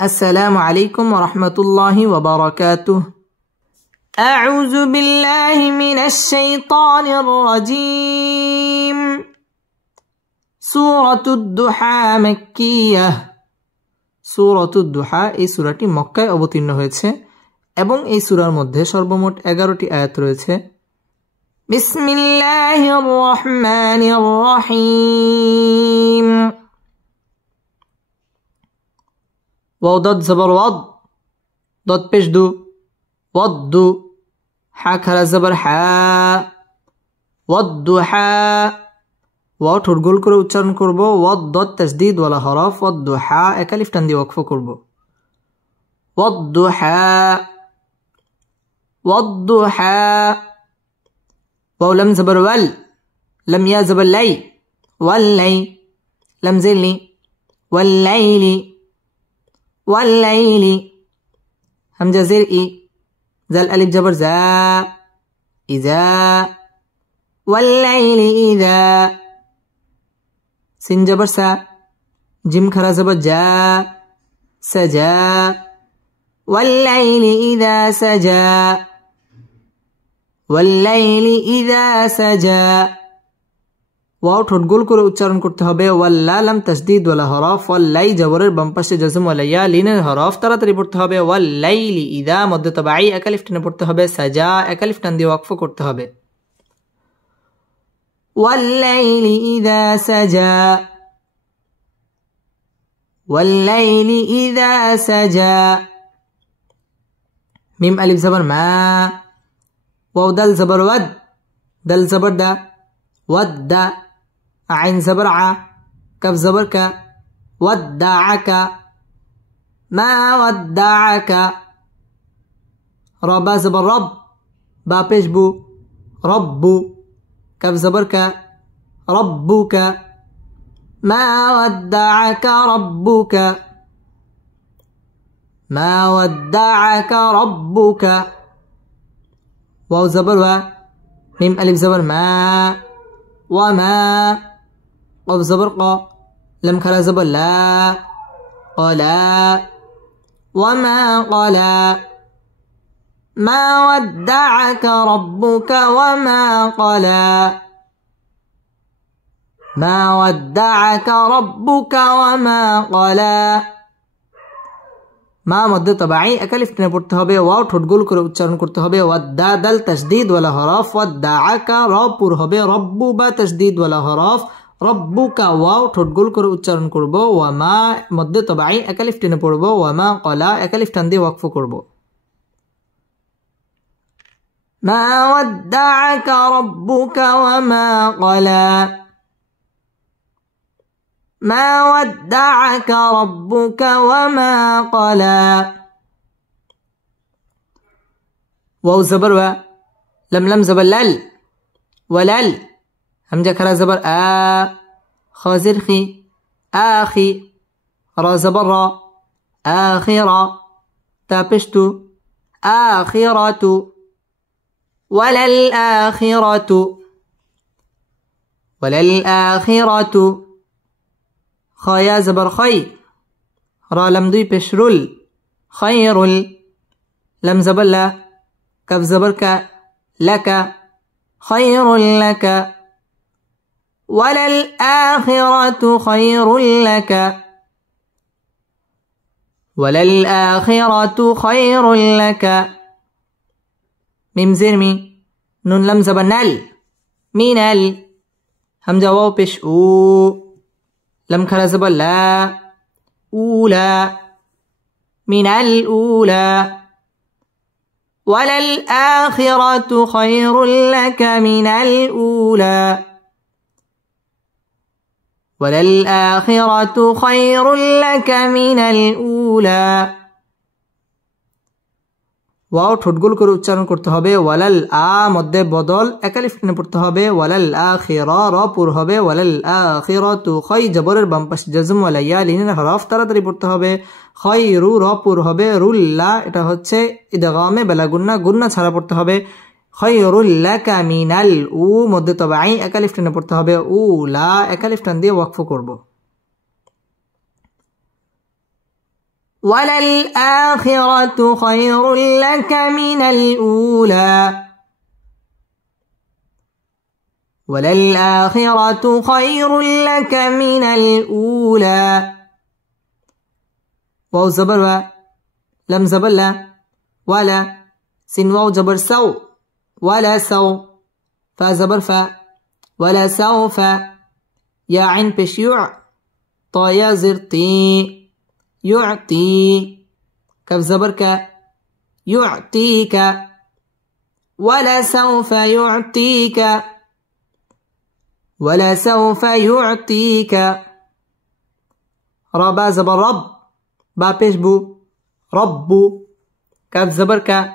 السلام عليكم ورحمة الله وبركاته. أعوذ بالله من الشيطان الرجيم. سورة الضحى مكية. سورة الضحى এই সূরাটি মক্কায় অবতীর্ণ হয়েছে এবং এই সূরার মধ্যে সর্বমোট 11টি আয়াত রয়েছে। বিসমিল্লাহির রহমানির রহিম। واو ضاد زبر وض ضاد পেশ দু وض حا খারা জবর হা والضحى ওয়াও ঠোঁট গোল করে উচ্চারণ করব ওয়াদ দত তাসদীদ ওয়ালা হরফ والضحى এক আলিফ টান দিয়ে ওয়াকফ করব والضحى والضحى واو لم زبر وال لم يا زبر لي واللي لم زلي والليل والليل همزة زر إي زال ألف جبر زا إذا والليل إذا سين جبر سا جيم خرا زبر جا سجا والليل إذا سجا والليل إذا سجا ওয়াও ঠোঁট গোল করে উচ্চারণ করতে হবে ওয়াল্লা লাম তাসদীদ ওয়ালা হরফ ওয়াল্লাই জবরের বাম পাশে জজম ওয়ালা ইয়া লিনের হরফ তাড়াতাড়ি পড়তে হবে ওয়াল্লাইলি ইদা মধ্যে তাবাই এক আলিফ টেনে পড়তে হবে সাজা এক আলিফ টান দিয়ে ওয়াকফ করতে হবে ওয়াল্লাইলি ইদা সাজা ওয়াল্লাইলি ইদা সাজা মিম আলিফ জবর মা ওয়াও দাল জবর ওয়াদ দাল জবর দা ود عين زبر ع كف زبر ك ودعك ما ودعك ربا زبر رب با پیش بو رب كف زبر ك ربك ما ودعك ربك ما ودعك ربك واو زبر و ميم ألف زبر ما وما قف زبر ق لم خلا زبر لا قلا وما قلا ما ودعك ربك وما قلا ما ودعك ربك وما قلا মা মধ্যে তবাই এক আলিফ টেনে পড়তে হবে ওয়াও ঠোঁট গোল করে উচ্চারণ করতে হবে ওয়াদ্দা দাল তাসদীদ ওয়ালা হরফ ওয়াদ্দাআকা র পুর হবে রব্বু বা তাসদীদ ওয়ালা হরফ রব্বুকা ওয়াও ঠোঁট গোল করে উচ্চারণ করব ওয়া মা মধ্যে তবাই এক আলিফ টেনে পড়ব ওয়া মা ক্বালা এক আলিফ টান দিয়ে ওয়াকফ করব মা ওয়াদ্দাআকা রব্বুকা ওয়া মা ক্বালা ما ودعك ربك وما قلى واو زبر و لم زبر لل ولل همجة كرا زبر خازر خي آخي را زبر را آخرة تابشتو آخرة وللآخرة وللآخرة خايا زبر خي را لم دوي بشرل خير لم زبر لا كف زبر ك لك خير لك وللآخرة خير لك وللآخرة خير لك ميم زرمي نون لم زبر نل من ال همزة واو بش او لم خلا زبر لا أولى من الأولى وللآخرة خير لك من الأولى وللآخرة خير لك من الأولى ওয়াও ঠোঁট গোল করে উচ্চারণ করতে হবে ওয়ালাল আ মধ্যে বদল এক আলিফ টেনে পড়তে হবে ওয়ালাল আখিরা র পুর হবে ওয়ালাল আখিরাতু খাই জবরের বাম পাশে জজম ওয়ালা ইয়া লিনের হরফ তাড়াতাড়ি পড়তে হবে খায়রু র পুর হবে রুল্লা এটা হচ্ছে ইদগামে বেলা গুন্না ছাড়া পড়তে হবে খায়রুল লাকা মিনাল উ মধ্যে তবাই এক আলিফ টেনে পড়তে হবে উলা এক আলিফ টান দিয়ে ওয়াকফ করব وللآخرة خير لك من الأولى وللآخرة خير لك من الأولى واو زبر و لم زبر لا ولا سين واو زبر سو ولا سو فا زبر فا ولا سوف يا عين بش يع طا يا زر طي يعطي كف زبر ك يعطيك ولا سوف يعطيك ولا سوف يعطيك ربا زبر رب با پیش بو رب كف زبر ك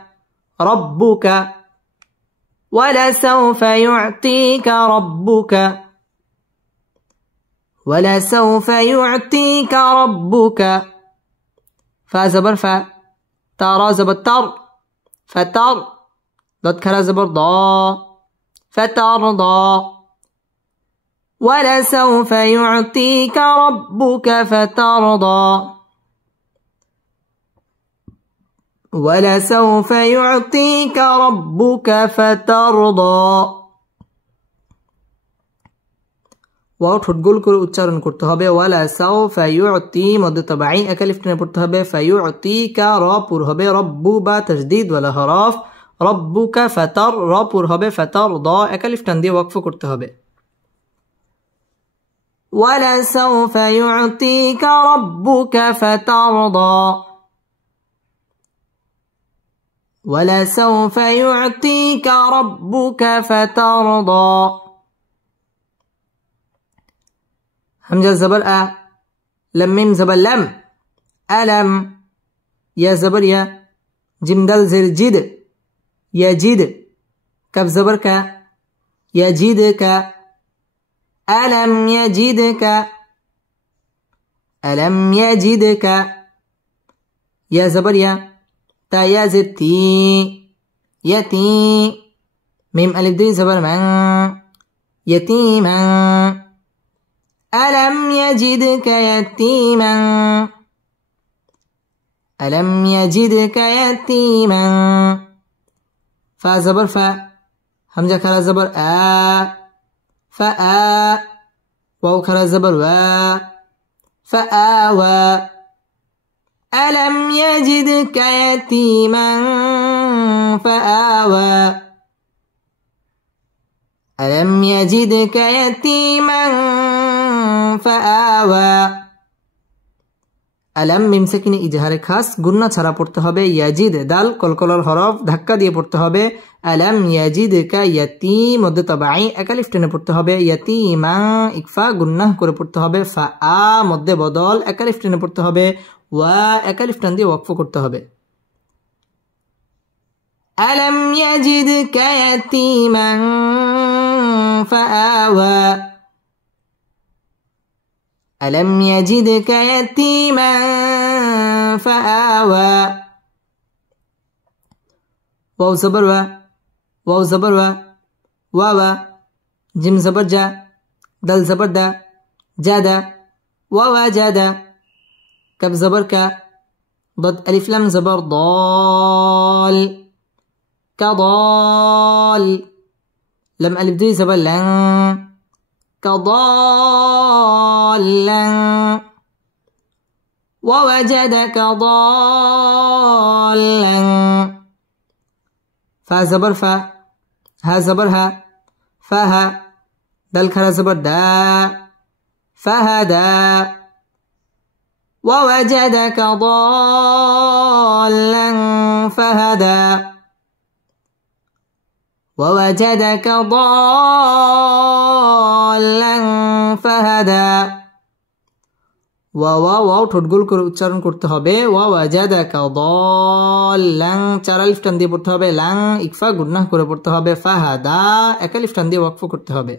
ربك ولا سوف يعطيك ربك ولا سوف يعطيك ربك فا زبر فا تارا زبر تر فتر ضد كرا زبر ضا فترضى ولا سوف يعطيك ربك فترضى ولا سوف يعطيك ربك فترضى ওয়াও ঠোঁট গোল করে উচ্চারণ করতে হবে ওয়ালা সাউফা ইউতি মধ্যে তাবাঈ একা লিফ টেনে পড়তে হবে ফায়ুতিকা র পুর হবে রব্বু বা তাসদীদ ওয়ালা হরফ রব্বুকা ফাতার র পুর হবে ফাতার দ একা লিফ টান দিয়ে ওয়াকফ করতে হবে ওয়ালা সাউফা ইউতিকা রব্বুকা ফাতারদা ওয়ালা সাউফা ইউতিকা রব্বুকা ফাতারদা همزة زبر أ لم ميم زبر لم ألم يا زبر يا جيم دال زر جد يجد كف زبر ك يجدك ألم يجدك ألم يجدك يا زبر يا تا يا زر تي يتي ميم ألف دي زبر من يتيما ألم يجدك يتيما ألم يجدك يتيما فا زبر فا همزة كرا زبر فآ واو كرا زبر فآوى ألم يجدك يتيما فآوى ألم يجدك يتيما فآوى ألم মিম সাকিনে ইজহারে খাস গুন্না ছাড়া পড়তে হবে ইয়াজিদ দাল কলকলার হরফ ধাক্কা দিয়ে পড়তে হবে আলাম ইয়াজিদকা ইয়াতি মধ্যে তাবাঈ একা লিফ টেনে পড়তে হবে ইয়াতিমা ইকফা গুন্নাহ করে পড়তে হবে ফা আ মধ্যে বদল একা লিফ টেনে পড়তে হবে ওয়া একা লিফ টান দিয়ে ওয়াকফ করতে হবে আলাম ইয়াজিদকা ইয়াতিমান فآوى ألم يجدك يتيما فآوى واو زبر واو زبر واو جيم زبر جا دل زبر دا جادا ووجدا كف زبر كا ضد ألف لام زبر ضال كضال لم ألف دي زبر لن كضالا ووجدك ضالا فا زبر فا ها زبر ها فها دل كرا زبر دا فهدا ووجدك ضالا فهدا ووجدك ضالا فهدا ওয়াও ঠোঁট গোল করে উচ্চারণ করতে হবে ওয়াজাদাকা দাল্লান চার আলিফ টান দিয়ে পড়তে হবে লাং ইকফা গুন্নাহ করে পড়তে হবে ফাহাদা এক আলিফ টান দিয়ে ওয়াকফ করতে হবে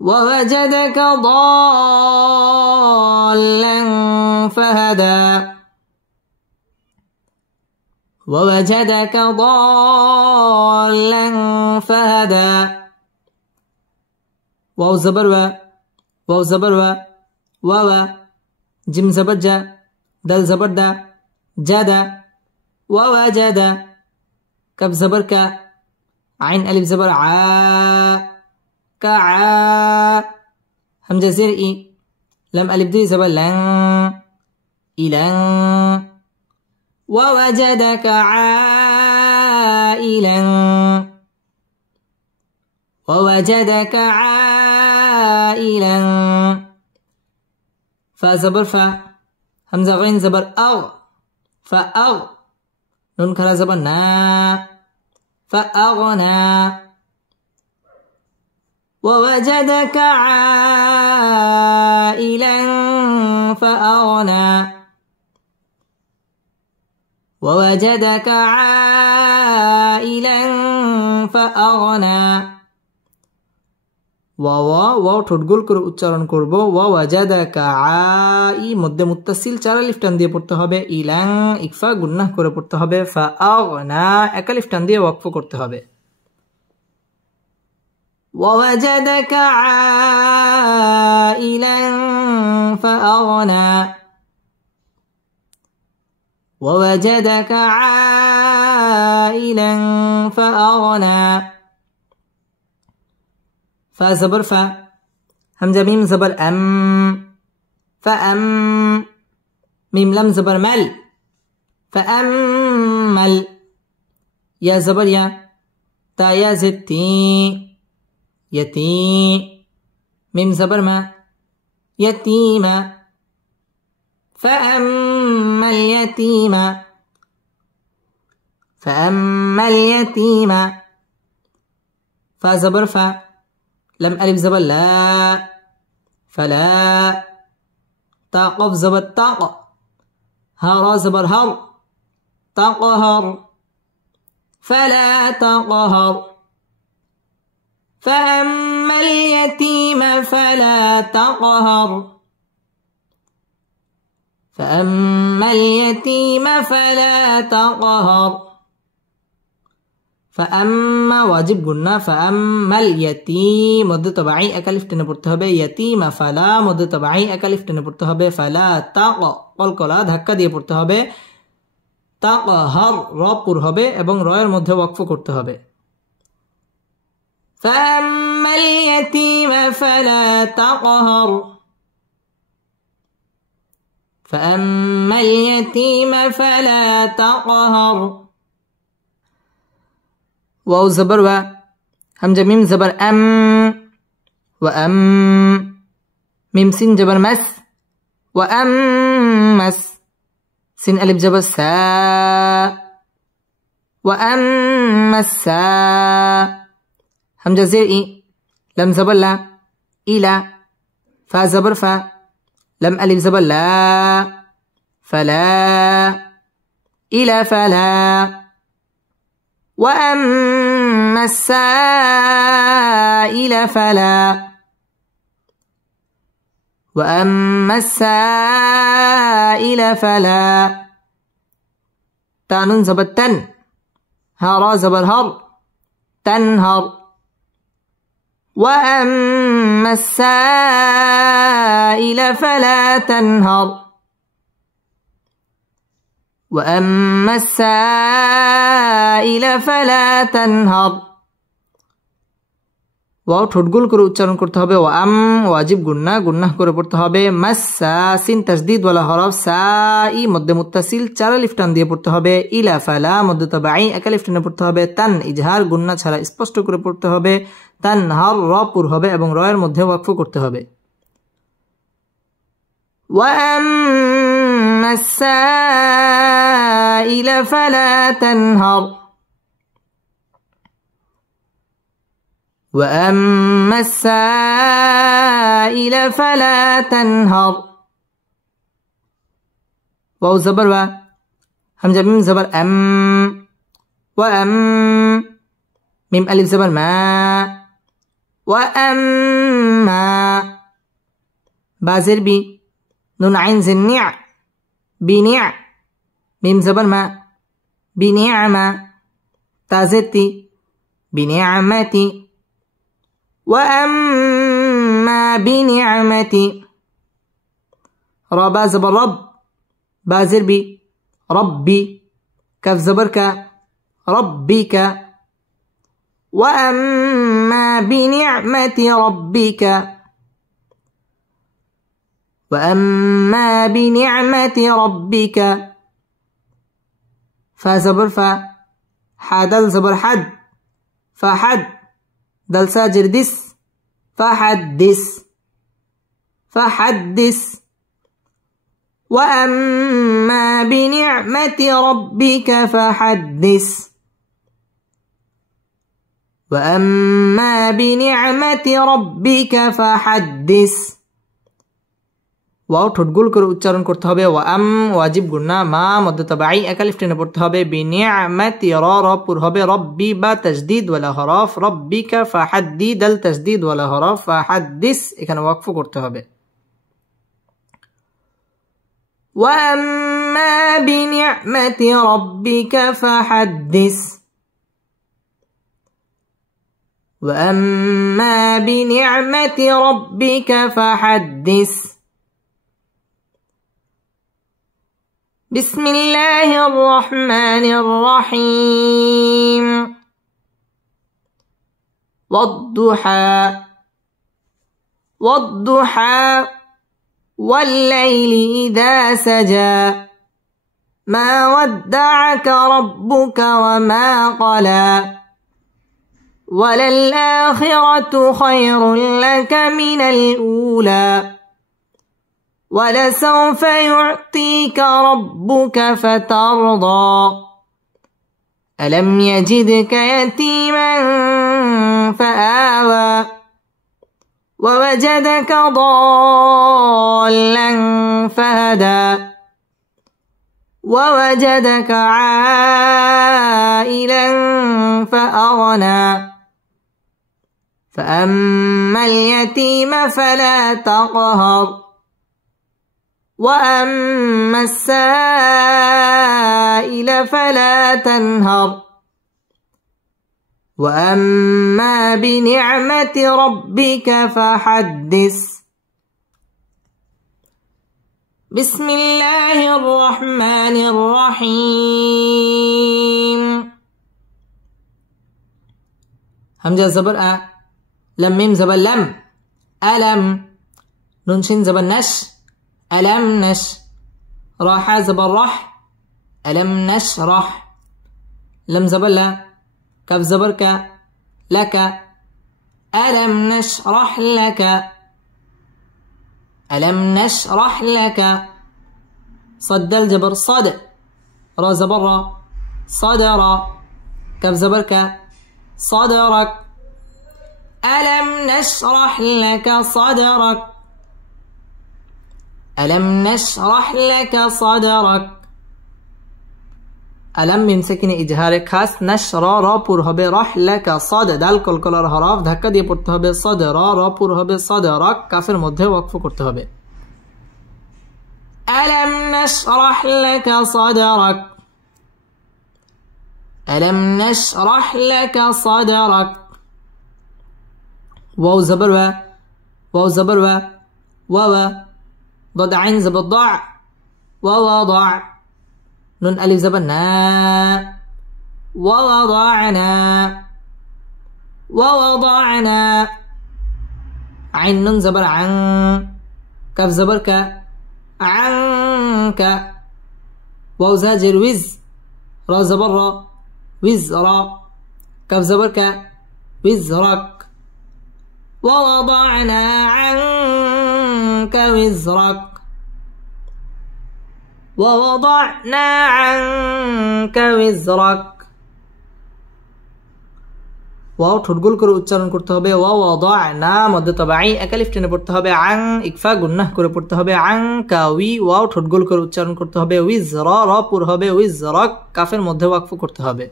ووجدك ضالا فهدى ووجدك ضالا فهدى واو زبر واو زبر واو জিম জবর জা দাল জবর দা জাদা ওয়াজাদা কাব জবর কা আইন আলিফ জবর আ কা হামজা জের ই লাম আলিফ দুই জবর লাং ইলাং ووجدك عائلا ووجدك عائلا فا زبر فا همزة غين زبر أغ فأغ نون كرا زبر نا فأغنى ووجدك عائلا فأغنى ووجدك عائلا فأغنى ওয়াও ঠোঁট গোল করে উচ্চারণ করব ওয়াজাদাকা আই মধ্যে মুত্তাসিল চার আলিফ টান দিয়ে পড়তে হবে ইলাং ইকফা গুন্নাহ করে পড়তে হবে ফাআগনা এক আলিফ টান দিয়ে ওয়াকফ করতে হবে ওয়াজাদাকা আইলান ফাআগনা ووجدك عائلا فأغنى فا زبر فا همزة ميم زبر أم فأم ميم لم زبر مل فأمل يا زبر يا تا يا زتي يتي ميم زبر ما يتيما فأما اليتيم فا زبر فا لم ألف زبر لا فلا تا قف زبر تاق ها را زبر هر تقهر فلا تقهر فأما اليتيم فلا تقهر فأما اليتيم فلا تقهر فأما واجب গুন্না فأما اليتيم মধ্য তবাই এক আলিফ টেনে পড়তে হবে ইয়াতিম ফালা মধ্য তবাই এক আলিফ টেনে পড়তে হবে ফালা তাক কলকলা ধাক্কা দিয়ে পড়তে হবে তাকহার র পুর হবে এবং র এর মধ্যে ওয়াকফ করতে হবে فأما اليتيم فلا تقهر فأما اليتيم فلا تقهر واو زبر و همزة ميم زبر أم وأم ميم سين جبر مس وأمس سين ألف جبر سا وأمس سا همزة زير إي لم زبر لا إلى فا زبر فا لم ألف زبر لا فلا إلى فلا وأما السائل فلا وأما السائل فلا تانون زبر تن هارا زبر هر تنهر وأما السائل فلا تنهر وأما السائل فلا تنهر ওয়াও ঠোঁট গোল করে উচ্চারণ করতে হবে ওয়াম ওয়াজিব গুন্নাহ করে পড়তে হবে মাসসা সিন তাসদীদ ওয়ালা হরফ সাই মধ্যে মুত্তাসিল চার আলিফ টান দিয়ে পড়তে হবে ইলা ফালা মধ্যে তাবাই এক আলিফ টানে পড়তে হবে তান ইজহার গুন্না ছাড়া স্পষ্ট করে পড়তে হবে তানহার র পুর হবে এবং র এর মধ্যে ওয়াকফ করতে হবে وأما السائل فلا تنهر وأما السائل فلا تنهر واو زبر و همزة ميم زبر أم وأم ميم ألف زبر ما وأما بازر بي نون عين زنع بنع ميم زبر ما بنعمة تازتي بنعمتي وأما بنعمتي را با زبر رب با زر بي ربي كاف زبر كا ربك وأما بنعمة ربك وأما بنعمة ربك فا زبر فا حدل زبر حد فحد دل ساجر دس فحدث فحدث وأما بنعمة ربك فحدث وأما بنعمة ربك فحدث ওয়াও ঠোঁটগুল করে উচ্চারণ করতে হবে ওয়াম ওয়াজিব গুন্না মা মধ্য তাবাই একালিফ টেনে পড়তে হবে বিনিআমাতি র পুর হবে রব্বি বা তাজদিদ ওয়ালা হরফ রব্বিকা ফাহাদ্দিদ আল তাজদিদ ওয়ালা হরফ ফাহাদ্দিস এখানে ওয়াকফ করতে হবে ওয়াম্মা বিনিআমাতি রব্বিকা ফাহাদ্দিস ওয়াম্মা বিনিআমাতি রব্বিকা ফাহাদ্দিস بسم الله الرحمن الرحيم والضحى والضحى والليل إذا سجى ما ودعك ربك وما قلى وللآخرة خير لك من الأولى ولسوف يعطيك ربك فترضى ألم يجدك يتيما فآوى ووجدك ضالا فهدى ووجدك عائلا فأغنى فأما اليتيم فلا تقهر وأما السائل فلا تنهر وأما بنعمة ربك فحدث بسم الله الرحمن الرحيم همزة زبر أ لم ميم زبر لم ألم نون شين زبر نش ألم نش راح زبر رح ألم نشرح لم زبر لا كف زبر ك لك ألم نشرح لك ألم نشرح لك صد الجبر صد را زبر را صدر كف زبر ك صدرك ألم نشرح لك صدرك ألم نشرح لك صدرك ألم মিমসাকিনে ইজহারে খাস নশর র পুর হবে রহ লাকা صاد দাল কলকলার হরফ ধাক্কা দিয়ে পড়তে হবে صدر র পুর হবে صدرك কাফের মধ্যে ওয়াকফ করতে হবে ألم نشرح لك صدرك ألم نشرح لك صدرك واو زبر و واو زبر و واو ضد عين زبر ضع ووضع نون ألف زبر نا ووضعنا ووضعنا عين نون زبر عن كف زبر ك عنك واو زاجر وز را زبر را وزرا كف زبر ك وزرك ووضعنا عنك وزرك ووضعنا عنك وزرك ওয়াও ঠোঁটগুল করে উচ্চারণ করতে হবে ওয়াওয়াদানা মধ্য তাবাই একালিফ টেনে পড়তে হবে আং ইকফা গুন্নাহ করে পড়তে হবে আনকাউই ওয়াও ঠোঁটগুল করে উচ্চারণ করতে হবে উইজরা র পুর হবে উইজরাক কাফের মধ্যে ওয়াকফ করতে হবে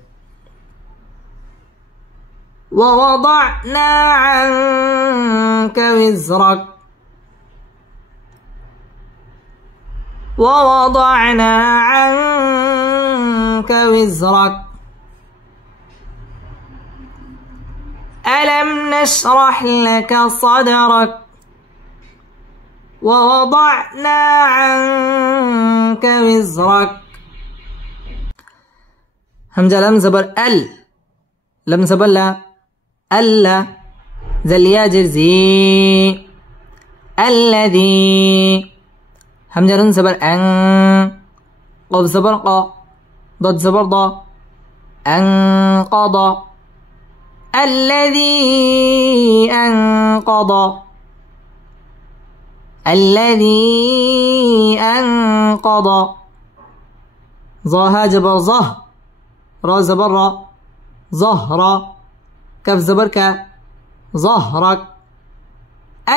ووضعنا عنك وزرك ووضعنا عنك وزرك ألم نشرح لك صدرك ووضعنا عنك وزرك. همزة لم زبر ال، لم زبر لا، ألا زليا جرزي الذي. همزة نون زبر أن، قاف زبر قا، ضاد زبر ضا، أنقض الذي أنقض، الذي أنقض. ظاها جبر ظه، را زبر را، ظهر، كف زبر كا، ظهرك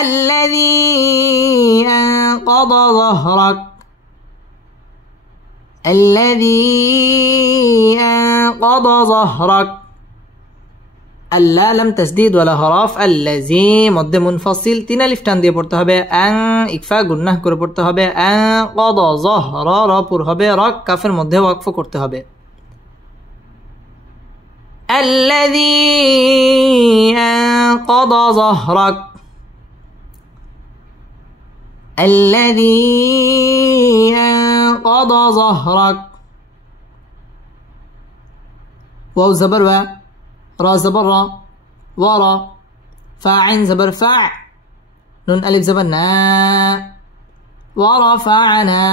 الذي أنقض ظهرك، الذي أنقض ظهرك. ألا لم تسديد ولا هراف، الذي مد منفصل 3 আলিফ টান দিয়ে পড়তে হবে। আং ইকফা গুন্নাহ করে পড়তে হবে। আনকাদ যহর র পুর হবে, রক কাফের মধ্যে ওয়াকফ করতে হবে। الذي أنقض ظهرك، الذي أنقض ظهرك. واو زبر و، را زبر را، ورا، فا عين زبر فع، نون ألف زبر نا، ورفعنا،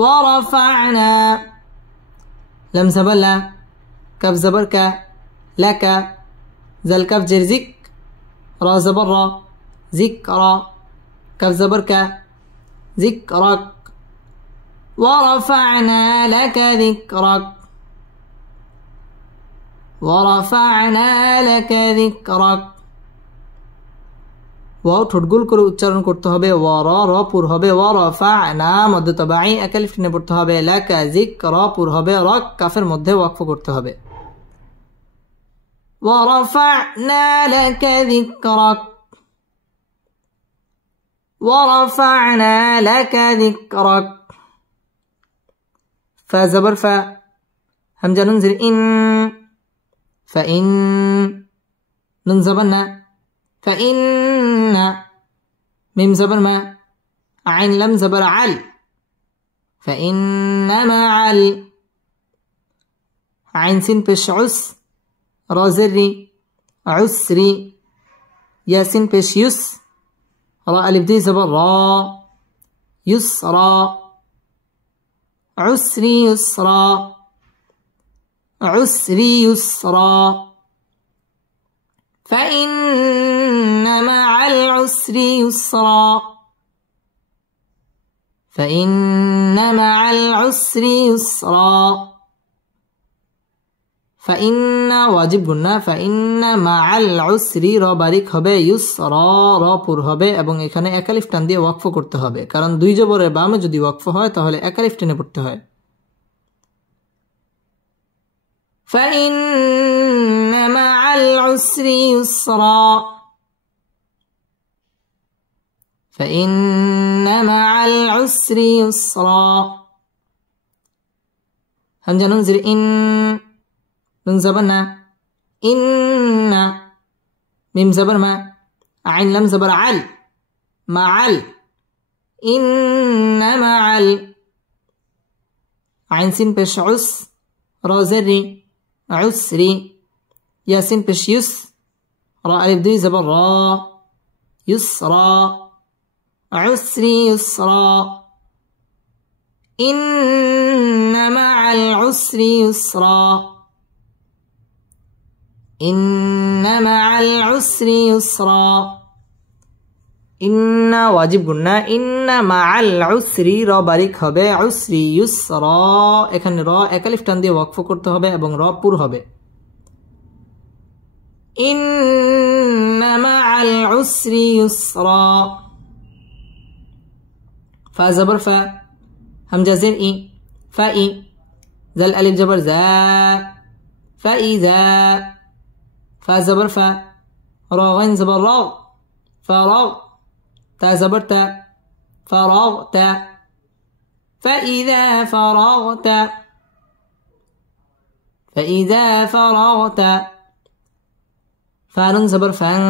ورفعنا. لم زبر لا، كف زبر كا، لك، زل كف جرزك، را زبر را، ذكرى، كف زبر كا، ذكرك، ورفعنا لك ذكرك، ورفعنا لك ذكرك. ওয়াও ঠোঁট গোল করে উচ্চারণ করতে হবে। ওয়ারা র পুর হবে, ওয়ারাফা'না মধ্য তবাঈ এক আলিফ টেনে পড়তে হবে। লাকা যিকরা পুর হবে, রক কাফের মধ্যে ওয়াকফ করতে হবে। ওয়ারাফা'না লাকা যিকরাক, ورفعنا لك ذكرك. فا زبر فا، همزة ننزل إن، فإن، نون زبرنا، فإن، ميم زبر ما، عين لم زبر عل، فإنما عل. عين سين بش عس، را زري، عسري. يا سين بش يس، را ألف دي زبر را، يسرى، عسري يسرى، عسري يسرى. فإن مع العسر يسرا، فإن مع العسر يسرا. فإن واجب গুন্না, فإن مع العسر র বারিক হবে, ইউসরা র পুর হবে এবং এখানে এক আলিফ টান দিয়ে ওয়াকফ করতে হবে, কারণ দুই জবরের বামে যদি ওয়াকফ হয় তাহলে এক আলিফ টেনে পড়তে হয়। فإن مع العسر يسرا، فإن مع العسر يسرا. همزة ننزل إن، نون زبرنا إن، ميم زبر ما، عين لم زبر عل، معل، إن معل. عين سين بش عس، را زري، عسري. ياسين بش يس، را ألف دي زبر را، يسرا، عسري يسرا. إن مع العسر يسرا، إن مع العسر يسرا. إن واجب গুন্না, إن مع العسر র বারিক হবে, عسري يسرا এখানে র এক আলিফ টান দিয়ে ওয়াকফ করতে হবে এবং র পুর হবে। إن مع العسر يسرا. فا زبر فا، همزة زين إي، فإي. زل ألف جبر زا، فإذا. فا زبر فا، را غين زبر راغ، فراغ. تا زبر تا، فراغت. فإذا فرغت، فإذا فرغت. فا نون زبر فان،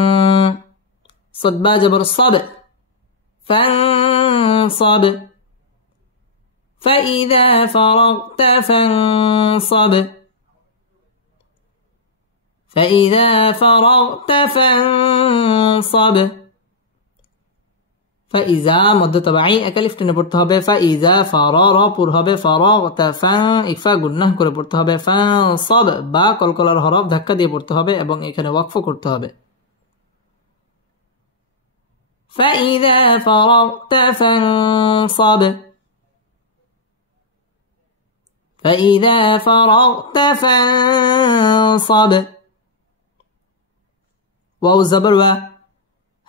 صد با جبر الصبر، فانصب فإذا فرغت فانصب فإذا فرغت فانصب فإذا মধ্য তবাই একালিফ টেনে পড়তে হবে فإذا فرغ পুর হবে فرغت ফান ইকফা গুন্নাহ করে পড়তে হবে ফানসব বা কলকলার হরফ ধাক্কা দিয়ে পড়তে হবে এবং এখানে ওয়াকফ করতে হবে فإذا فرغت فانصب فإذا فرغت فانصب واو زبر و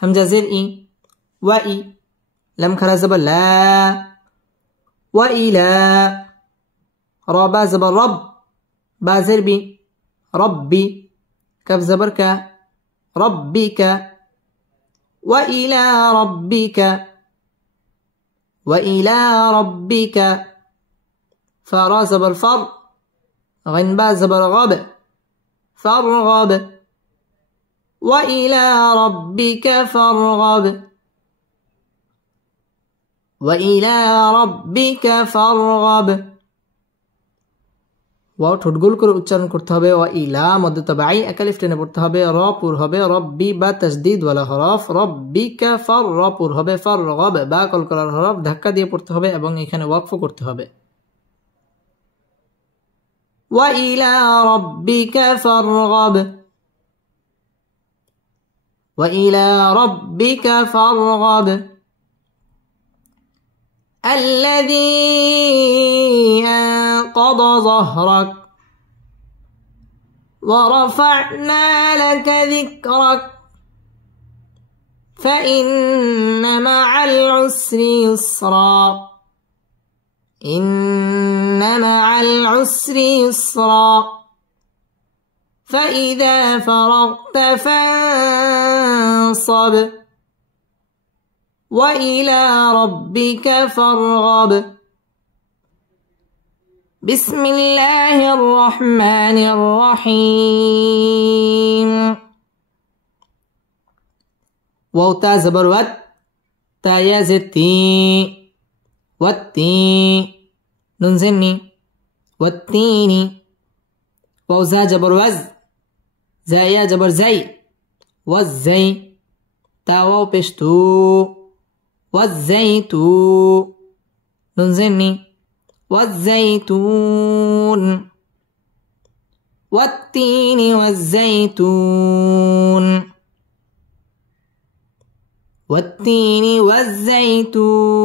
همزة زير إي وإي لم خرا زبر لا وإلى ربا زبر رب با زير بي ربي كف زبر ك ربك وإلى ربك وإلى ربك فرا زبر فر غن با زبر غب فرغب وإلى ربك فارغب وإلى ربك فارغب ওয়াও ঠোঁট গোল করে উচ্চারণ করতে হবে ওয়া ইলা মধ্য তাবাই একালিফ টেনে পড়তে হবে র পুর হবে রব্বি বা তাসদীদ ওয়ালা হরফ রব্বিকা ফার র পুর হবে ফারগব বা কলকলার হরফ ধাক্কা দিয়ে পড়তে হবে এবং এখানে ওয়াকফ করতে হবে ওয়া ইলা রব্বিকা ফারগব وإلى ربك فارغب الذي أنقض ظهرك ورفعنا لك ذكرك فإن مع العسر يسرا إن مع العسر يسرا فإذا فرغت فانصب وإلى ربك فارغب بسم الله الرحمن الرحيم واو تا زبر وت تا يا زتي والتي نون زني والتيني واو زا جبر وز زا يا جبر زي والزي تا واو پشتو والزيتو نون زني والزيتون والتين والزيتون والتين والزيتون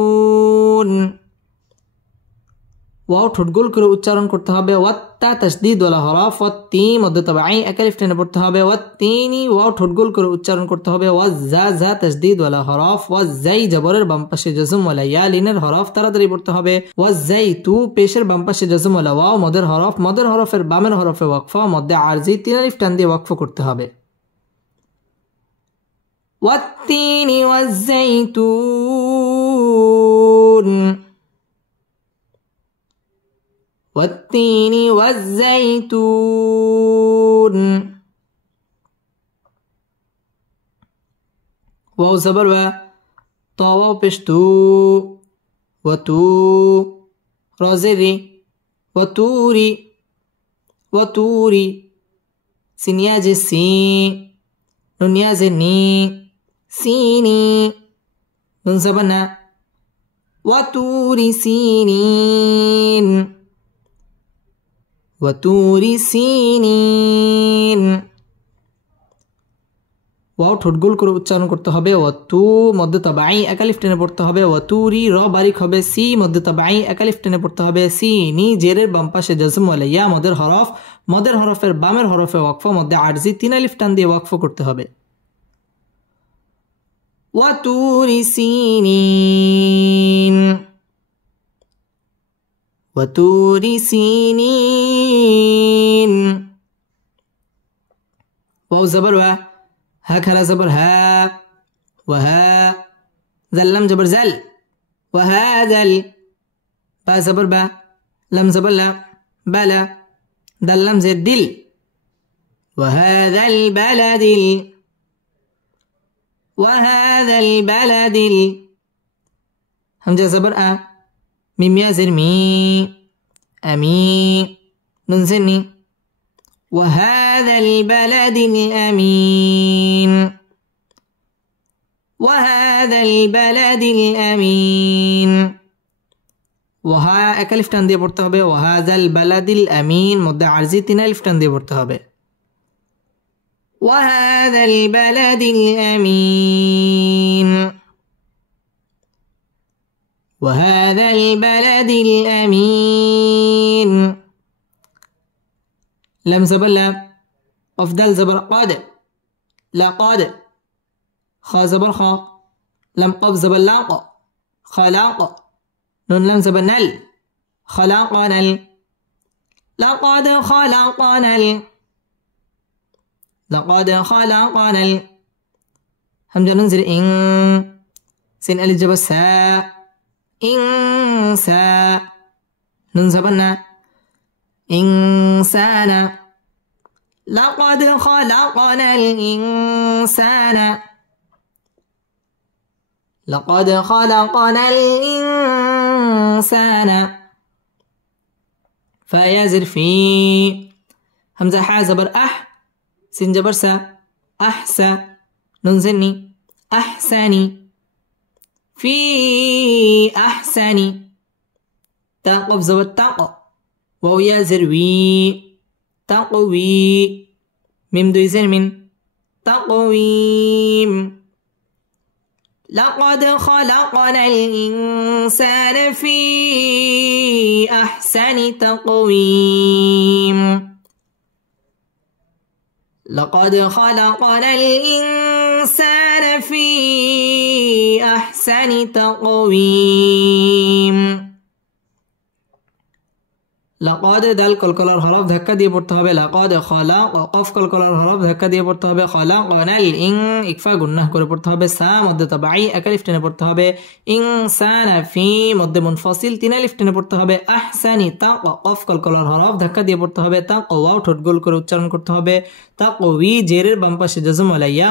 ওয়াও ঠোঁট গোল করে উচ্চারণ করতে হবে ওয়াত্তা তাসদীদ ওয়ালা হরফ ওয়াত্তি মধ্য তাবাই একালিফ টেনে পড়তে হবে ওয়াত্তিনি ওয়াও ঠোঁট গোল করে উচ্চারণ করতে হবে ওয়াজ্জা জা তাসদীদ ওয়ালা হরফ ওয়াজ্জাই জবরের বাম পাশে জজম ওয়ালা ইয়া লিনের হরফ তাড়াতাড়ি পড়তে হবে ওয়াজ্জাইতু পেশের বাম পাশে জজম ওয়ালা ওয়াও মদের হরফের বামের হরফে ওয়াকফা মধ্যে আরজি তিন আলিফ টান দিয়ে ওয়াকফ করতে হবে ওয়াত্তিনি ওয়াজ্জাইতুন والتين والزيتون واو زبر و طا واو پشتو وتو رازري وتوري وتوري سينيا جسي نونيا زني سيني نون زبنا وتوري سينين وتور سينين ওয়াও ঠোঁট গোল করে উচ্চারণ করতে হবে ওয়াতু মধ্য তাবাই একালিফ টেনে পড়তে হবে ওয়াতুরি র বারিক হবে সি মধ্য তাবাই একালিফ টেনে পড়তে হবে সি নি জেরের বাম পাশে জজম ওয়ালা ইয়া মদের হরফের বামের হরফে ওয়াকফা মধ্যে আরজি তিন আলিফ টান দিয়ে ওয়াকফ করতে হবে ওয়াতুরি সিনিন وتور سينين واو زبر و ها كلا زبر ها وها ذل لم جبر زل وهذا با زبر با لم زبر لا بلا دل لم زد دل وهذا البلد وهذا البلد همزة زبر أ ميم يا زر مي أمي نون زني وهذا البلد الأمين وهذا البلد الأمين وها এক আলিফ টান দিয়ে পড়তে হবে وهذا البلد الأمين মধ্যে আরজি তিন আলিফ টান দিয়ে পড়তে হবে وهذا البلد الأمين وهذا البلد الأمين لم زبر لا أفضل زبر قاد لا قاد خا زبر خا لم قف زبر لاق خلاق نون لم زبر نل خلقنا لقد خلقنا لقد خلقنا همزة ننزل إن سين ألف جبر سا إنسا نون زبرنا إنسان لقد خلقنا الإنسان لقد خلقنا الإنسان فيزر في همزة حا زبر أح سين جبر سا أحسا نون زني أحساني في أحساني تاقف زبر تاق واو يا زروي تقوي ميم دوي زر من تقويم لقد خلقنا الإنسان في أحسن تقويم لقد خلقنا الإنسان في أحسن تقويم لقد دال কলকলার হরফ ধাক্কা দিয়ে পড়তে হবে لقد خلق قف কলকলার হরফ ধাক্কা দিয়ে পড়তে হবে خلقنا الإن ইকফা গুন্নাহ করে পড়তে হবে সা মধ্যে তাবাঈ এক আলিফ টেনে পড়তে হবে ইনসান ফি মধ্যে মুনফাসিল তিন আলিফ টেনে পড়তে হবে আহসানি তা কফ কলকলার হরফ ধাক্কা দিয়ে পড়তে হবে তা ওয়াও ঠোঁট গোল করে উচ্চারণ করতে হবে তাকওয়ি জেরের বাম পাশে জজম ওয়ালা ইয়া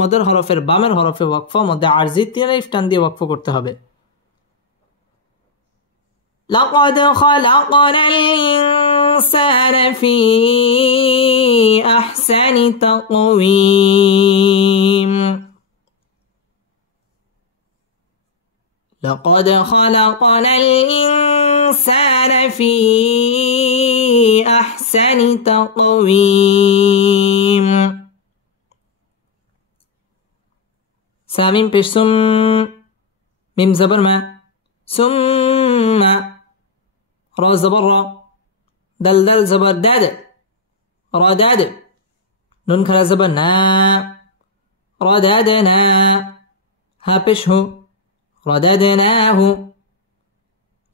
মদের হরফের বামের হরফে ওয়াকফা মধ্যে আরজি তিন আলিফ টান দিয়ে ওয়াকফ করতে হবে لقد خلقنا الإنسان في أحسن تقويم لقد خلقنا الإنسان في أحسن تقويم سامين بشسم ميم زبر ما ثم را زبر را دل زبر داد را داد نون کلا زبر نا را دادنا ها پیش هو را دادناه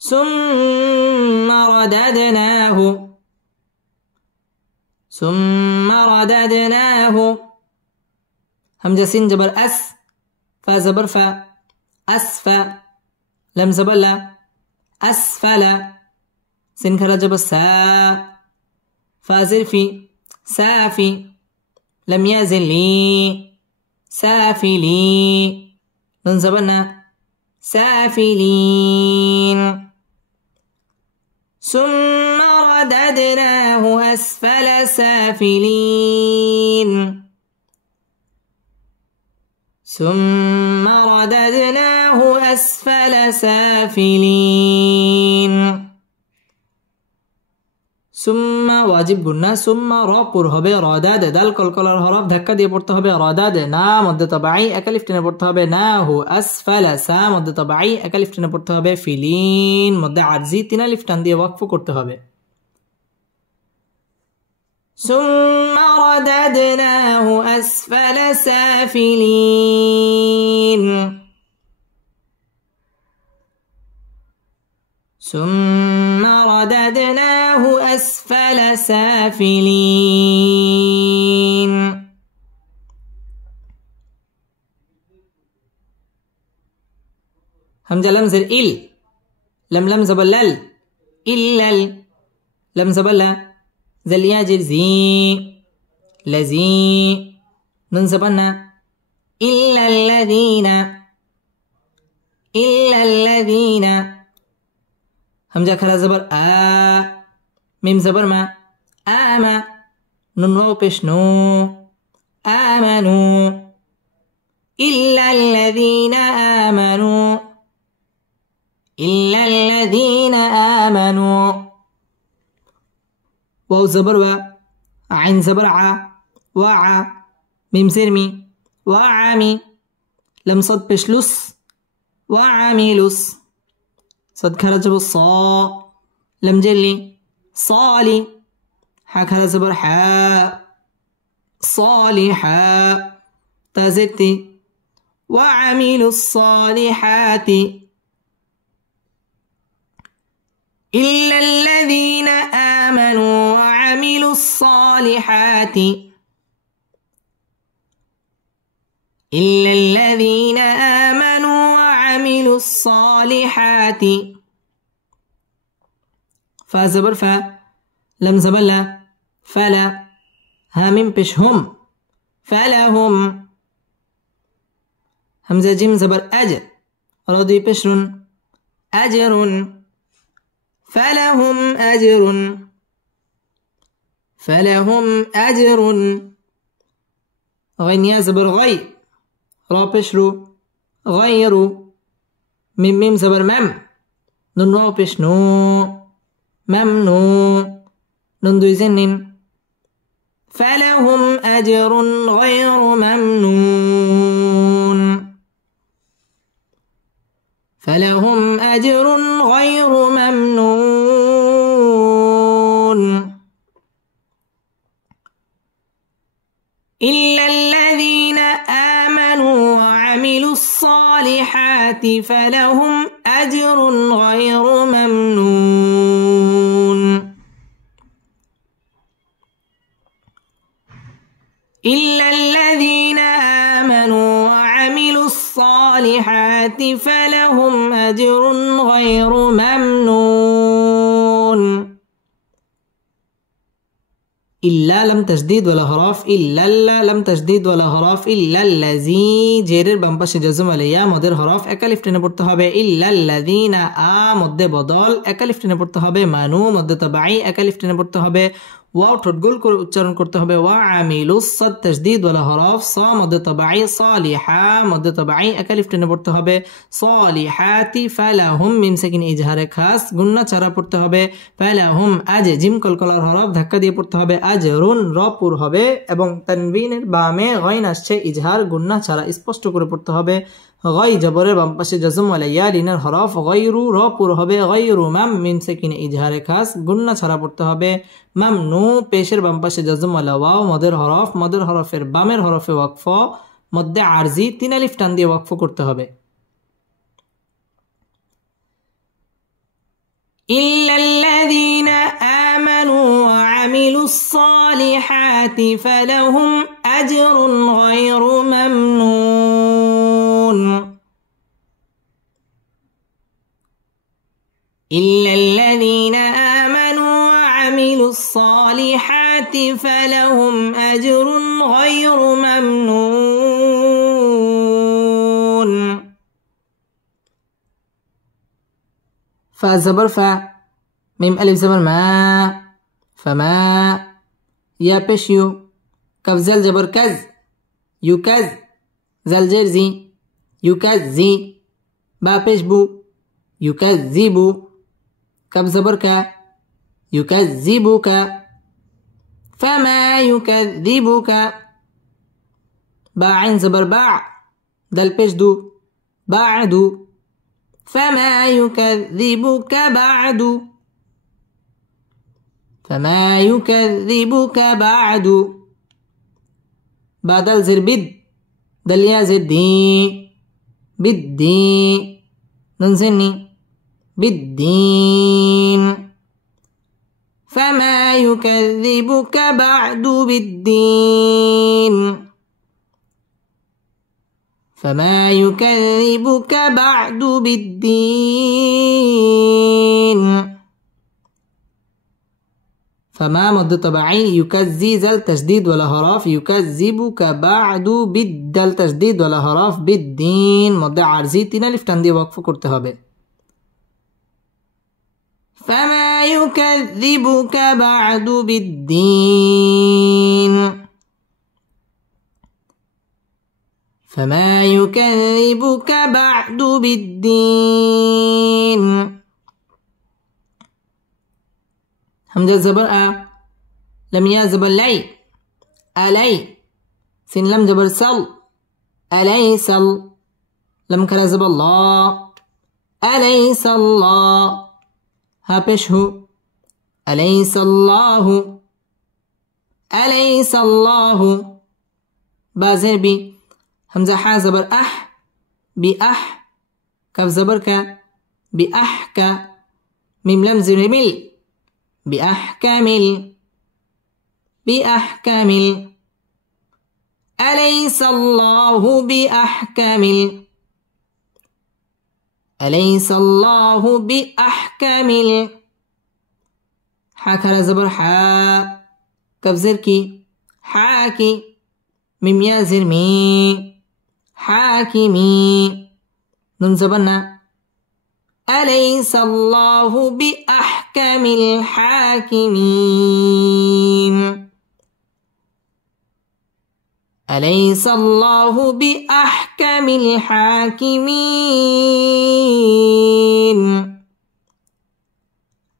ثم رددناه ثم رددناه همزة سين جبر أس فا زبر فا أسفا لم زبر لا أسفل سين كلا جبر سا فازر في سافي لم يزل لي سافلي نون زبرنا سافلين ثم رددناه أسفل سافلين ثم رددناه أسفل سافلين ثم واجب গুন্না ثم রা পুর হবে রাদাদ দাল কলকলার হরফ ধাক্কা দিয়ে পড়তে হবে রাদাদ না মধ্যে তাবাঈ এক আলিফ টেনে পড়তে হবে না হু আসফালা সা মধ্যে তাবাঈ এক আলিফ টেনে পড়তে হবে ফিলিন মধ্যে আরজি তিন আলিফ টান দিয়ে ওয়াকফ করতে হবে ثم رددناه أسفل سافلين ثم رددناه أسفل سافلين همزة لم زر إل لم زبلل إلل لم زبلا زل ياجر زي لزي ننزبنا إلا الذين إلا الذين همزة خرا زبر ميم زبر ما آما نون واو پیش نو آمنوا إلا الذين آمنوا إلا الذين آمنوا واو زبر و عين زبر ع وع ميم زير مي وعمي لم صد پیش لس وعملس صد خرا زبر صا لم جلي صالي حا خرا زبر حا صالحا تازتي وعملوا الصالحات إلا الذين آمنوا وعملوا الصالحات إلا الذين آمنوا وعملوا الصالحات فا زبر فا لم زبر لا فلا هامين پیش هم فلهم همزة جيم زبر أجر رضي پیشرون أجر فلهم أجر فلهم أجر غين زبر غي را پیشرو غير ميم ميم زبر مم نون را پیش نو ممنو نون دوي زنين فلهم أجر غير ممنون فلهم أجر غير ممنون إلا الذين آمنوا وعملوا الصالحات فلهم أجر غير ممنون إلا الذين آمنوا وعملوا الصالحات فلهم أجر غير ممنون إلا لم تجديد ولا هراف إلا لم تجديد ولا هراف إلا الذي جيرر বামপাশে জজম আলাইয়া মদের হরফ একালিফ টেনে পড়তে হবে إلا الذين মধ্যে বদল একালিফ টেনে পড়তে হবে মানু মধ্যে তাবাই একালিফ টেনে পড়তে হবে ওয়াও ঠোঁট গোল করে উচ্চারণ করতে হবে ওয়া আমিলুস সাদ তাসদীদ ওয়ালা হরফ সা মধ্যে তাবাই সালিহা মধ্যে তাবাই একালিফ টেনে পড়তে হবে সালিহাতি ফালাহুম মিম সাকিন ইজহারে খাস গুন্না ছাড়া পড়তে হবে ফালাহুম আজ জিম কলকলার হরফ ধাক্কা দিয়ে পড়তে হবে আজরুন র পুর হবে এবং তানবিনের বামে গাইন আসছে ইজহার গুন্না ছাড়া স্পষ্ট করে পড়তে হবে গাই জবরের বাম পাশে জজম ওয়ালা ইয়া লিনের হরফ গায়রু র পুর হবে গায়রু মাম মিম সাকিন ইজহারে খাস গুন্না ছাড়া পড়তে হবে মামনু পেশের বাম পাশে জজম ওয়ালা ওয়াও মদের হরফের বামের হরফে ওয়াকফ মধ্যে আরজি তিন আলিফ টান দিয়ে ওয়াকফ করতে হবে إلا الذين آمنوا وعملوا الصالحات فلهم أجر غير ممنون إلا الذين آمنوا وعملوا الصالحات فلهم أجر غير ممنون فا زبر فا ميم ألف زبر ما فما يا پیش يو كف زل جبر كز يكز زل جر زي يكزي با پیش بو يكذبو كف زبر كا يكذبك فما يكذبك با عين زبر باع دل پیش دو بعدو فما يكذبك بعد فما يكذبك بعد بدل زر بد دل يا زر دي بدي ننزني بالدين فما يكذبك بعد بالدين فما يكذبك بعد بالدين فما مد طبيعي يكزي زل تشديد ولا هراف يكذبك بعد بالدال تشديد ولا هراف بالدين مد عارضي 3 আলিফ টান দিয়ে ওয়াকফ করতে হবে فما يكذبك بعد بالدين فما يكذبك بعد بالدين همزة زبر أ لم يا زبر لي ألي سين لم زبر سل أليس لم كلا زبر الله أليس الله ها پیش هو أليس الله أليس الله بازر بي همزة حا زبر أح بأح كف زبر ك بأحك ميم لم زر مل بأحكمل بأحكمل أليس الله بأحكمل أليس الله بأحكمل حاكرا زبر حا كف زركي حاكي ميم يا زر مي حاكمي نون زبرنا أليس الله بأحكم الحاكمين أليس الله بأحكم الحاكمين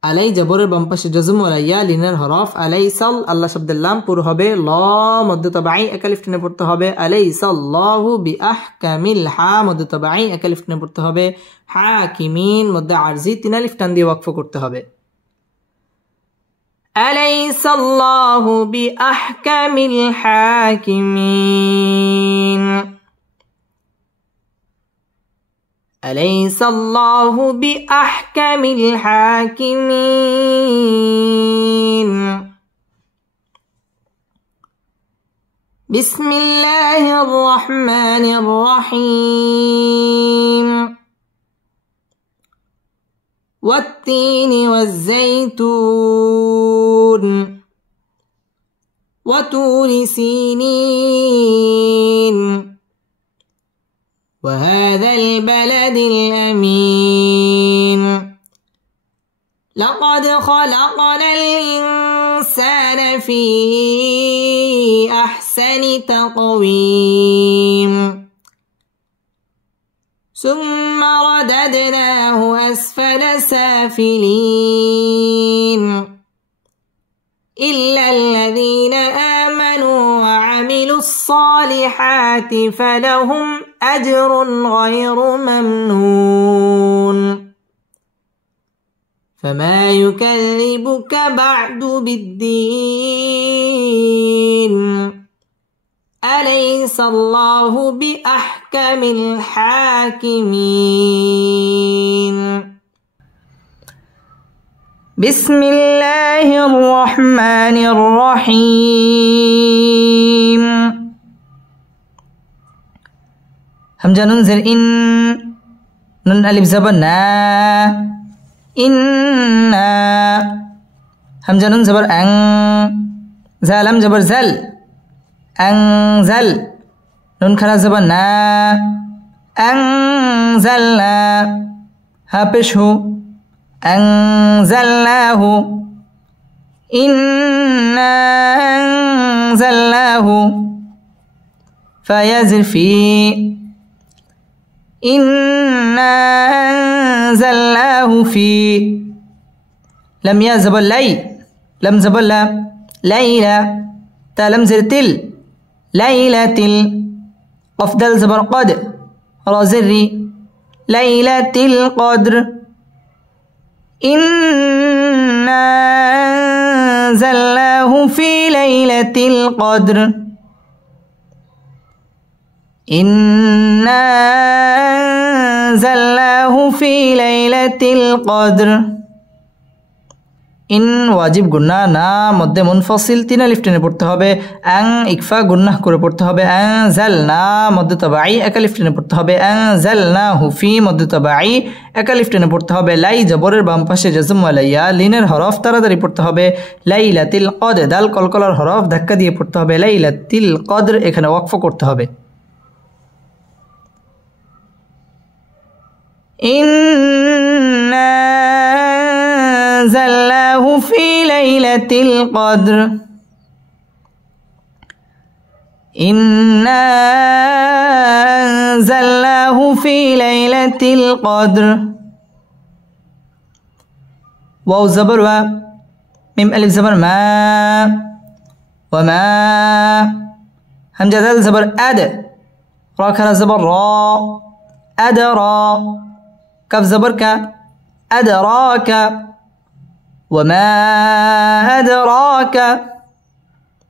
আলাই জবরের বাম পাশে জজম ওয়ালা ইয়া লিনের হরফ আলাইসাল আল্লাহ শব্দের লাম পুরো হবে ল মধ্য তাবাই এক আলিফ টেনে পড়তে হবে আলাইসাল্লাহু বিআহকামিল হা মধ্য তাবাই এক আলিফ টেনে পড়তে হবে হাকিমিন মধ্য আরজি 3 আলিফ টান দিয়ে ওয়াকফ করতে হবে আলাইসাল্লাহু বিআহকামিল হাকিমিন أليس الله بأحكم الحاكمين بسم الله الرحمن الرحيم والتين والزيتون وطور سينين وهذا البلد الأمين لقد خلقنا الإنسان في أحسن تقويم ثم رددناه أسفل سافلين إلا الذين آمنوا وعملوا الصالحات فلهم أجر غير ممنون فما يكذبك بعد بالدين أليس الله بأحكم الحاكمين بسم الله الرحمن الرحيم همزة ننزل إن نون ألف زبرنا إنا همزة نون زبر أن زالم زبر زل أنزل نون خلا زبرنا أنزلنا ها پیش هو أنزلناه إنا أنزلناه فيزر في إنا أنزلناه في لم يزبر لي لم زبر لا ليلة تا لم زرتل ليلة أفضل زبر قد رازري ليلة القدر إنا أنزلناه في ليلة القدر إنا أنزلناه في ليلة القدر ইন ওয়াজিব গুন্না, না মধ্যে মুনফসিল 3 আলিফ টেনে পড়তে হবে। আং ইকফা গুন্নাহ করে পড়তে হবে। আনজালনা মধ্যে তাবাই 1 আলিফ টেনে পড়তে হবে। আনজালনাহু ফি মধ্যে তাবাই 1 আলিফ টেনে পড়তে হবে। লাই জবরের বাম পাশে জজম ওয়ালা ইয়া, লিনের হরফ তাড়াতাড়ি পড়তে হবে। লাইলাতিল কদ, দাল কলকলার হরফ ধাক্কা দিয়ে পড়তে হবে। লাইলাতিল কদর, এখানে ওয়াকফ করতে হবে। ইন্না আনজালনাহু ফি লাইলাতিল কদর। ইন্না আনজালনাহু ফি লাইলাতিল কদর। ওয়াও জবর ওয়া, মিম আলিফ জবর মা, ওয়া মা, হামজা দাল জবর আদ, রা খারা জবর রা, আদরা, কাফ জবর কা, আদরাকা, ওয়া মা আদরাকা,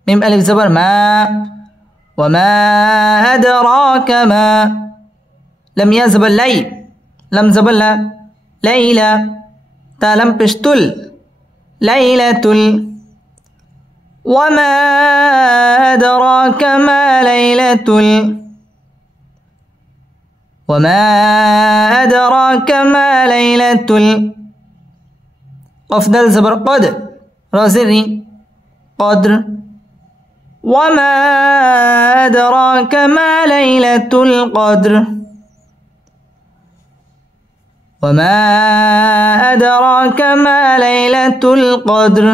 মিম আলিফ জবর মা, ওয়া মা আদরাকা মা, লাম ইয়া জবর লাই, লাম জবর লা, লাইলা, তা লাম পেশতুল, লাইলাতুল, ওয়া মা আদরাকা মা লাইলাতুল, ওয়া মা আদরাকা মা লাইলাতুল। কফ দাল জবর কদ, রা জের রি, কদর, ওয়া মা আদরাকা মা লাইলাতুল কদর, ওয়া মা আদরাকা মা লাইলাতুল কদর।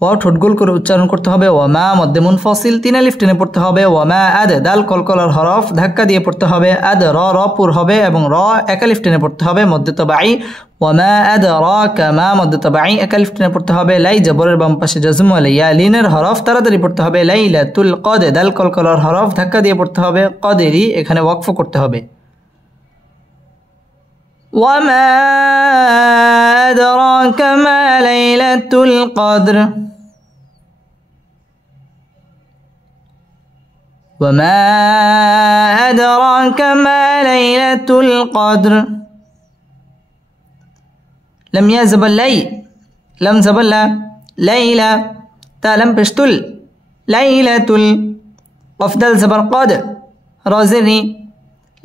ওয়া ঠোঁট গোল করে উচ্চারণ করতে হবে। ওয়া মা মধ্যে মুনফসিল 3 আলিফ টেনে পড়তে হবে। ওয়া মা আদ, দাল কলকলার হরফ ধাক্কা দিয়ে পড়তে হবে। আদ র, র পুর হবে এবং র 1 আলিফ টেনে পড়তে হবে মধ্যে তাবাই। ওয়া মা আদরাকা মা মধ্যে তাবাই 1 আলিফ টেনে পড়তে হবে। লাই জবরের বাম পাশে জজম ওয়ালা ইয়া, লিনের হরফ তাড়াতাড়ি পড়তে হবে। লাইলাতুল কদ, দাল কলকলার হরফ ধাক্কা দিয়ে পড়তে হবে। কদেরি, এখানে ওয়াকফ করতে হবে। ওয়া মা আদরাকা মা লাইলাতুল কদর, ওয়া মা আদরাকা মা লাইলাতুল কদর। লাম ইয়া জবর লাই, লাম জবর লা, লাইলা, তা লাম পেশতুল, লাইলাতুল, কফ দাল জবর কদ, রা জের রি,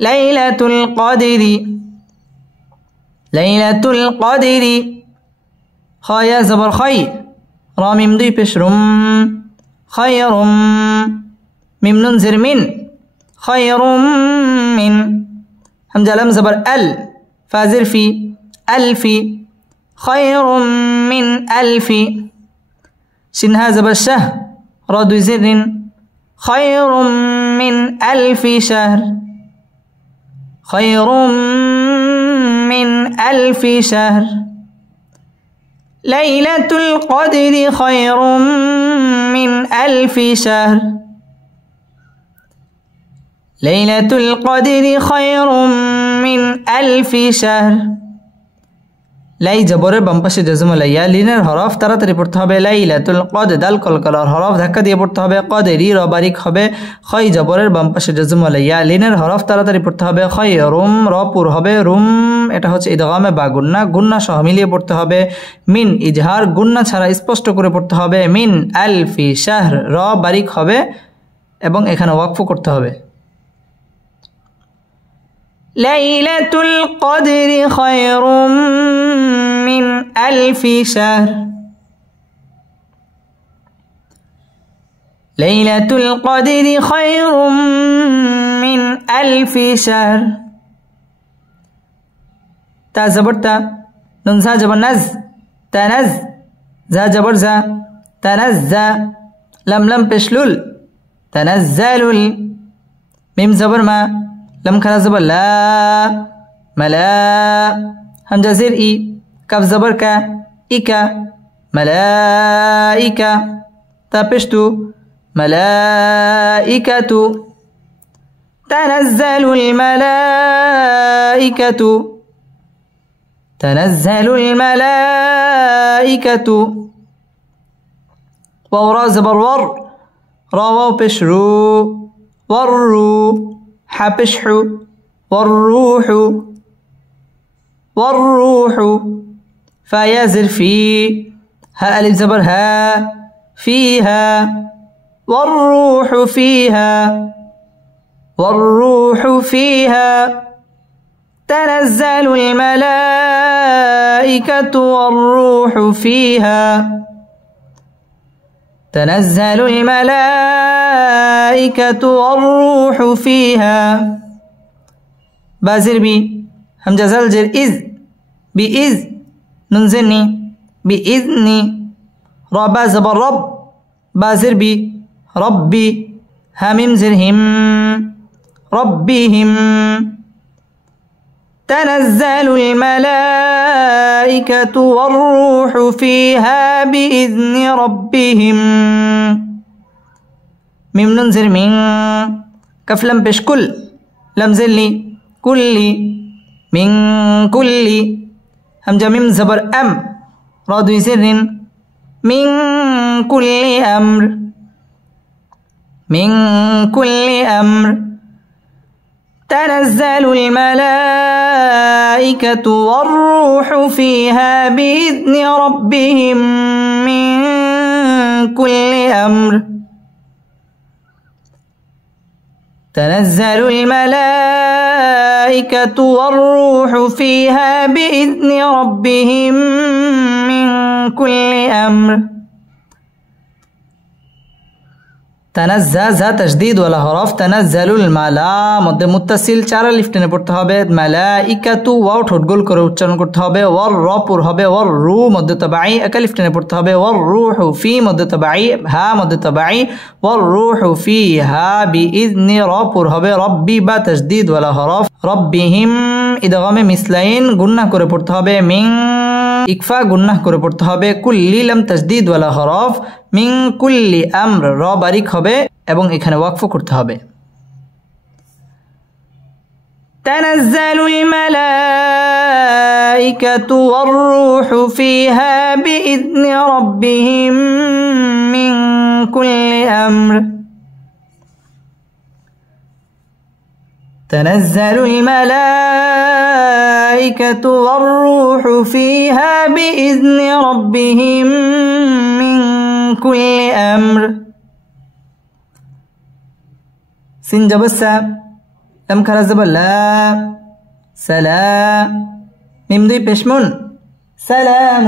লাইলাতুল কদরি, লাইলাতুল কদরি। খা ইয়া জবর খাই, রা মিম দুই পেশ রুম, খায়রুম, মিম নুন জের মিন, খায়রুম মিন, হামজা লাম জবর আল, ফা জের ফি, আলফি, খায়রুম মিন আলফি। শিন হা জবর শাহ, রা দুই জের রিন, খায়রুম মিন আলফি শাহর, খায়রুম মিন আলফি শাহর। লাইলাতুল কদরি খায়রুম মিন আলফি শাহর, লাইলাতুল কদরি খায়রুম মিন আলফি শাহর। লাই জবরের বাম পাশে জজম ওয়ালা ইয়া, লিনের হরফ তাড়াতাড়ি পড়তে হবে। লাইলাতুল কদ, দাল কলকলার হরফ ধাক্কা দিয়ে পড়তে হবে। কদেরি, র বারিক হবে। খই জবরের বাম পাশে জজম ওয়ালা ইয়া, লিনের হরফ তাড়াতাড়ি পড়তে হবে। খায়রুম, র পুর হবে। রুম, এটা হচ্ছে ইদগামে বা গুন্না, গুন্না সহ মিলিয়ে পড়তে হবে। মিন ইজহার, গুন্না ছাড়া স্পষ্ট করে পড়তে হবে। মিন আলফি শাহর, র বারিক হবে এবং এখানে ওয়াকফ করতে হবে। লাইলাতুল কদরি খায়রুম মিন আলফি শাহর, লাইলাতুল কদরি খায়রুম মিন আলফি শাহর। তা জবর তা, নুন জা জবর নাজ, তানাজ, জা জবর জা, তানাজ্জা, লাম লাম পেশলুল, তানাজ্জালুল, মিম জবর মা, لم خلا زبر لا، ملا، همزة زر إي، كاف زبر كا، إيكا، ملائكة، تا بشتو، ملائكة، تنزل الملائكة، تنزل الملائكة. واو را زبر ور، را واو بشرو، ورو، حبشح، والروح، والروح فيازر في ها ألف زبر ها فيها والروح فيها والروح فيها تنزل الملائكة والروح فيها تنزل الملائكة والروح فيها بازر بي همزة زلجر إذ بإذ ننزلني بإذني ربا زبر رب بازر بي ربي همم زرهم ربهم تنزل الملائكة والروح فيها بإذن ربهم ميم ننزل من كف لم بش كل لم زلي كل من كل همجة ميم زبر أم راد يزر من كل أمر من كل أمر تنزل الملائكة والروح فيها بإذن ربهم من كل أمر تنزل الملائكة والروح فيها بإذن ربهم من كل أمر تنزل تشديد ولا حرف تنزل الملا মধ্যে মুত্তাসিল চার আলিফ টেনে পড়তে হবে মালাইকাতু ওয়াও ঠোঁট গোল করে উচ্চারণ করতে হবে ওয়ার র পুর হবে ওয়ার রু মধ্যে তাবাই এক আলিফ টেনে পড়তে হবে ওয়ার রূহু ফি মধ্যে তাবাই হা মধ্যে তাবাই ওয়ার রূহু ফিহা বিইذনি র পুর হবে রব্বি বা তাসদীদ ওয়ালা হরফ রব্বিহিম ইদগামে মিসলাইন গুন্নাহ করে পড়তে হবে মিন ইকফা গুন্নাহ করে পড়তে হবে কুল্লি লাম তাসদীদ ওয়ালা হরফ মিন কুল্লি আমর র বারিক হবে এবং এখানে ওয়াকফ করতে হবে تنزل الملائكة والروح فيها بإذن ربهم من كل أمر تنزل الملائكة والروح فيها بإذن ربهم من كل أمر سنجب الساب لم كرزب لا سلام ميم دوي بشمون سلام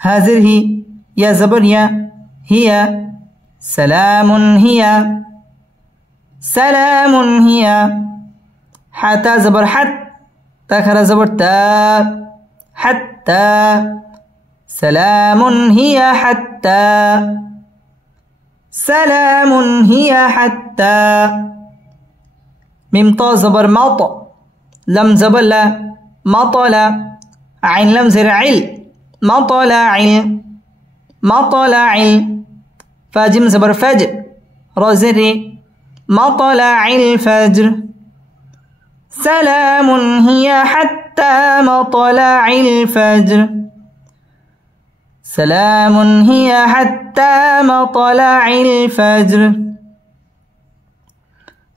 هازر هي يا زبر يا هي سلام هي سلام هي حتى زبر حت تاخر زبر تا حتى سلام هي حتى سلام هي حتى ميم طا زبر مط لم زبر لا مطل عين لم زر عل مطلع مطلع فاجم زبر فجر رزري مطلع الفجر سلام هي حتى مطلع الفجر سلام هي حتى مطلع الفجر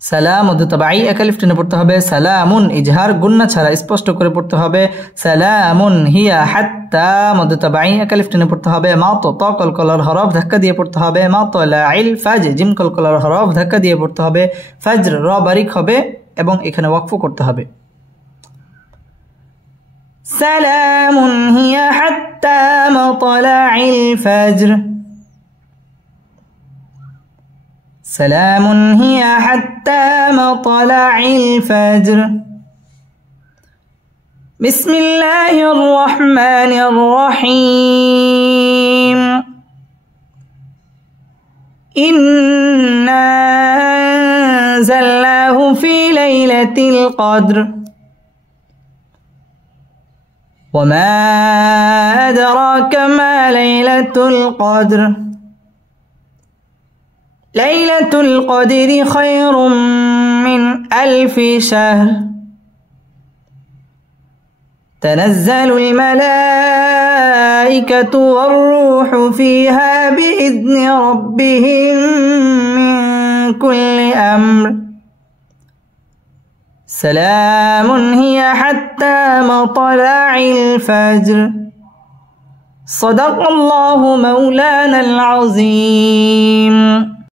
সালাম মধ্য তাবাই এক আলিফ টেনে পড়তে হবে সালামুন ইজহার গুন্না ছাড়া স্পষ্ট করে পড়তে হবে সালামুন হিয়া হাত্তা মধ্য তাবাই এক আলিফ টেনে পড়তে হবে মা তো ত কলকলার হরফ ধাক্কা দিয়ে পড়তে হবে মা তলাইল ফাজ জিম কলকলার হরফ ধাক্কা দিয়ে পড়তে হবে ফজর র বারিক হবে এবং এখানে ওয়াকফ করতে হবে সালামুন হিয়া হাত্তা মাতলাইল ফজর سلام هي حتى مطلع الفجر بسم الله الرحمن الرحيم إنا أنزلناه في ليلة القدر وما أدراك ما ليلة القدر ليلة القدر خير من 1000 شهر تنزل الملائكة والروح فيها بإذن ربهم من كل أمر سلام هي حتى مطلع الفجر صدق الله مولانا العظيم.